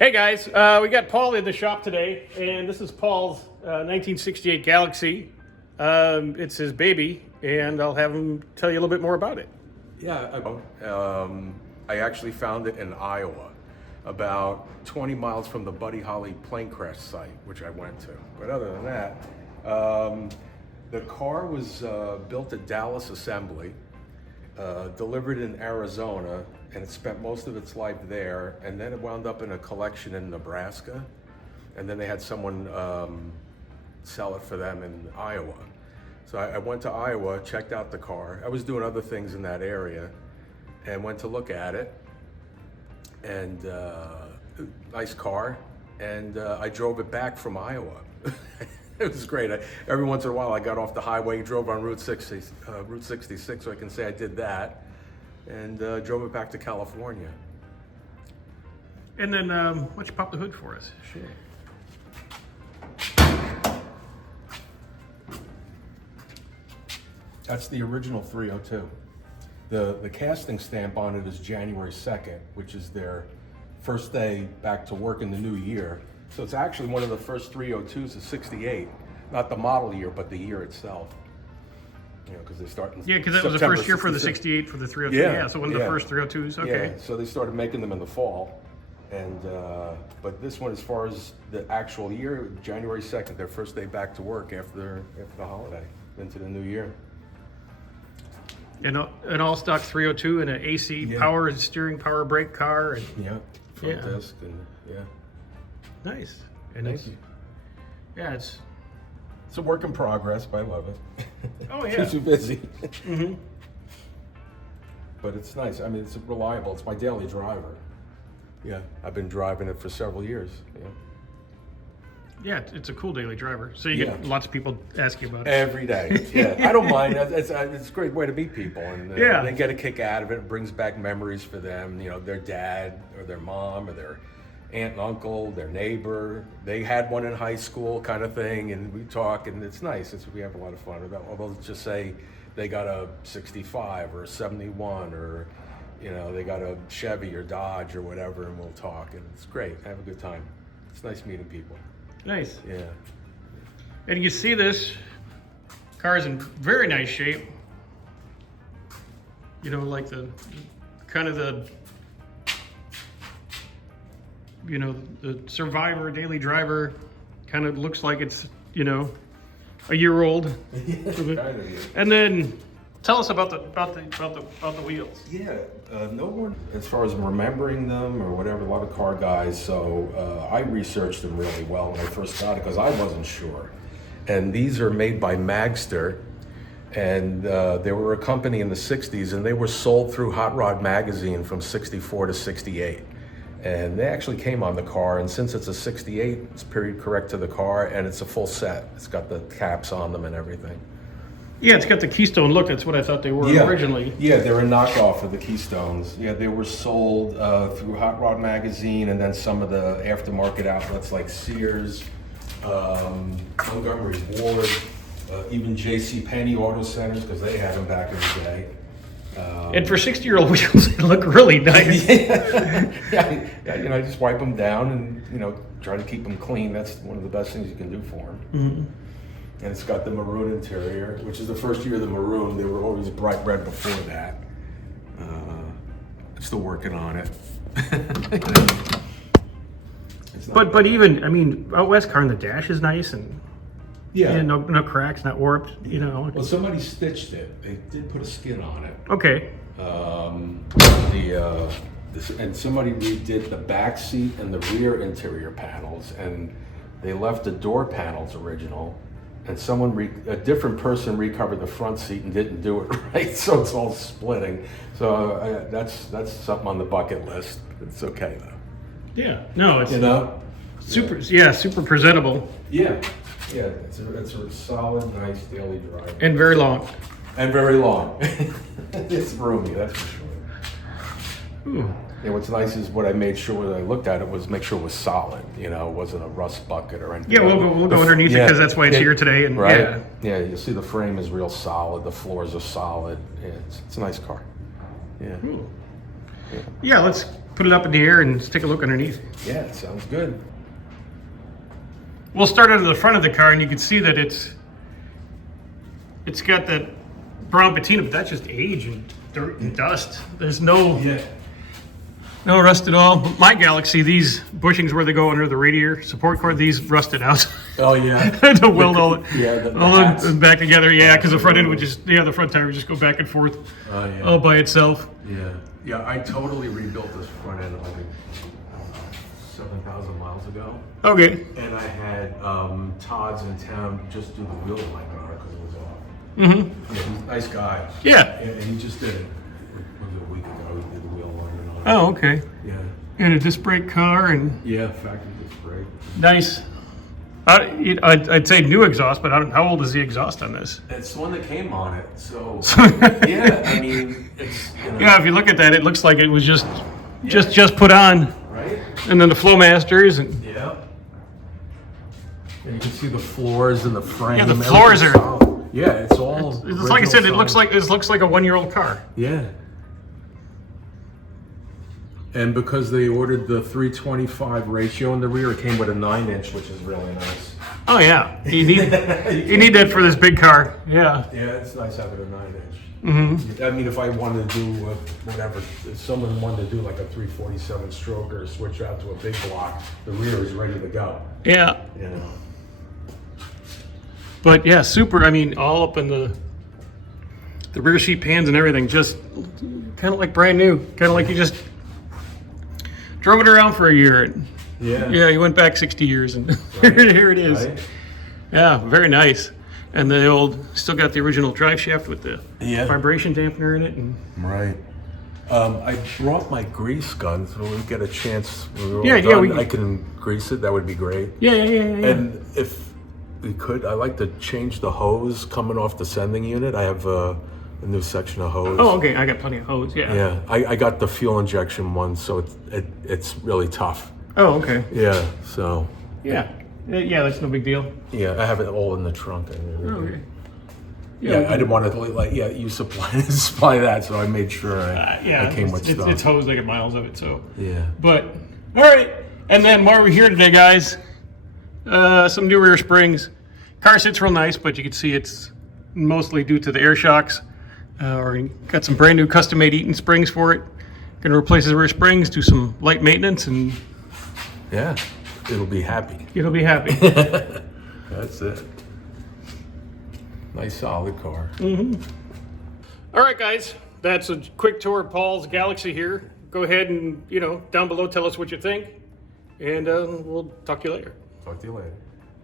Hey guys, we got Paul in the shop today, and this is Paul's 1968 Galaxie. It's his baby, and I'll have him tell you a little bit more about it. Yeah, I actually found it in Iowa, about 20 miles from the Buddy Holly plane crash site, which I went to. But other than that, the car was built at Dallas Assembly, delivered in Arizona, and it spent most of its life there, and then it wound up in a collection in Nebraska, and then they had someone sell it for them in Iowa. So I went to Iowa, checked out the car. I was doing other things in that area, and went to look at it, and nice car, and I drove it back from Iowa. It was great. Every once in a while I got off the highway, drove on Route 66, so I can say I did that, and drove it back to California. And then, why don't you pop the hood for us? Sure. That's the original 302. The casting stamp on it is January 2nd, which is their first day back to work in the new year. So it's actually one of the first 302s of 68. Not the model year, but the year itself. You know, because they start in Yeah, because that was the first year for the 68 for the 302. Yeah, so one of the first 302s. Okay. Yeah, so they started making them in the fall. And but this one, as far as the actual year, January 2nd, their first day back to work after the holiday, into the new year. And an all-stock 302 and an AC power steering, power brake car. And, Front disc, and nice. And Thank you. Yeah, it's a work in progress, but I love it. Oh yeah. Keeps you busy. Mm-hmm. But it's nice. I mean, it's reliable. It's my daily driver. Yeah, I've been driving it for several years. Yeah, it's a cool daily driver. So you get lots of people ask you about it. Every day. Yeah, I don't mind. It's a great way to meet people, and they get a kick out of it. It brings back memories for them. You know, their dad or their mom or their aunt and uncle, their neighbor. They had one in high school, kind of thing, and we talk, and it's nice. We have a lot of fun with that. Although, let's just say they got a 65 or a 71, or they got a Chevy or Dodge or whatever, and we'll talk, and it's great. Have a good time. It's nice meeting people. Nice. Yeah. And you see this car is in very nice shape. You know, like the Survivor daily driver kind of looks like it's, a year old. And then tell us about the wheels. Yeah, no one, as far as remembering them or whatever, a lot of car guys, so I researched them really well when I first got it because I wasn't sure. And these are made by Magster, and they were a company in the 60s, and they were sold through Hot Rod Magazine from 64 to 68. And they actually came on the car, and since it's a 68, it's period correct to the car, and it's a full set. It's got the caps on them and everything. Yeah, it's got the Keystone look. That's what I thought they were originally. Yeah, they're a knockoff of the Keystones. Yeah, they were sold through Hot Rod Magazine, and then some of the aftermarket outlets like Sears, Montgomery Ward, even J.C. Penney Auto Centers, because they had them back in the day. And for 60-year-old wheels, they look really nice. Yeah, I just wipe them down and try to keep them clean. That's one of the best things you can do for them. Mm-hmm. And it's got the maroon interior, which is the first year of the maroon. They were always bright red before that. I'm still working on it. But even, I mean, out west car in the dash is nice, and no cracks, not warped. Well, somebody stitched it. They did put a skin on it. Okay. And somebody redid the back seat and the rear interior panels, and they left the door panels original. And a different person recovered the front seat and didn't do it right, so it's all splitting. So that's something on the bucket list. It's okay though. Yeah. No, it's super presentable. Yeah. It's a solid, nice daily driver. And very long. It's roomy, that's for sure. Ooh. Yeah, what's nice is what I made sure that I looked at it was make sure it was solid. It wasn't a rust bucket or anything. Yeah, we'll go underneath it because that's why it's here today. And right. Yeah, you'll see the frame is real solid. The floors are solid. Yeah, it's a nice car. Yeah. Ooh. Yeah, let's put it up in the air and let's take a look underneath. Yeah, it sounds good. We'll start out of the front of the car, and you can see that it's got that brown patina, but that's just age and dirt and dust. There's no rust at all. My Galaxie, these bushings where they go under the radiator support cord, these rusted out. Oh yeah. To weld all the back together. Yeah, because the front end would just, the front tire would just go back and forth all by itself. Yeah, I totally rebuilt this front end like 7,000 miles ago. Okay. And I had Todd's in town just do the wheel line on it because it was off. Mm-hmm. Yeah, he's a nice guy. Yeah. And he just did it. Maybe a week ago, he did the wheel line on it. Oh, okay. Yeah. And a disc brake car and... Yeah, factory disc brake. Nice. I'd say new exhaust, but how old is the exhaust on this? It's the one that came on it, so... yeah, I mean, it's... Yeah, if you look at that, it looks like it was just put on. Right? And then the Flowmasters and... Yeah. And you can see the floors and the frame. Yeah, the floors are... solid. Yeah, it's all... It's like I said, it looks like a 1-year-old car. Yeah. And because they ordered the 325 ratio in the rear, it came with a 9-inch, which is really nice. Oh yeah, you need that for this big car. Yeah. Yeah, it's nice having a 9-inch. Mm-hmm. I mean, if I wanted to do whatever, if someone wanted to do like a 347 stroke or switch out to a big block, the rear is ready to go. Yeah. You know. But yeah, super. I mean, all up in the rear seat pans and everything, just kind of like brand new. Kind of like you just drove it around for a year. And, yeah, you went back 60 years and here it is. Right. Yeah, very nice. And the still got the original drive shaft with the vibration dampener in it. And right. I brought my grease gun, so when we get a chance, I can grease it. That would be great. Yeah. And if we could, I like to change the hose coming off the sending unit. I have a new section of hose. Oh, okay. I got plenty of hose. Yeah. Yeah, I got the fuel injection one, so it's really tough. Oh, okay. Yeah. So. Yeah, that's no big deal. Yeah, I have it all in the trunk. Okay. Yeah, I didn't want to you supply that, so I made sure I came with stuff. It's hosed. I get miles of it, so. Yeah. But all right, and then while we're here today, guys, some new rear springs. Car sits real nice, but you can see it's mostly due to the air shocks. Or got some brand new custom-made Eaton springs for it. Going to replace the rear springs, do some light maintenance, and yeah, it'll be happy. It'll be happy. That's it. Nice solid car. Mm-hmm. All right, guys, that's a quick tour of Paul's Galaxie here. Go ahead and down below tell us what you think, and we'll talk to you later. Talk to you later.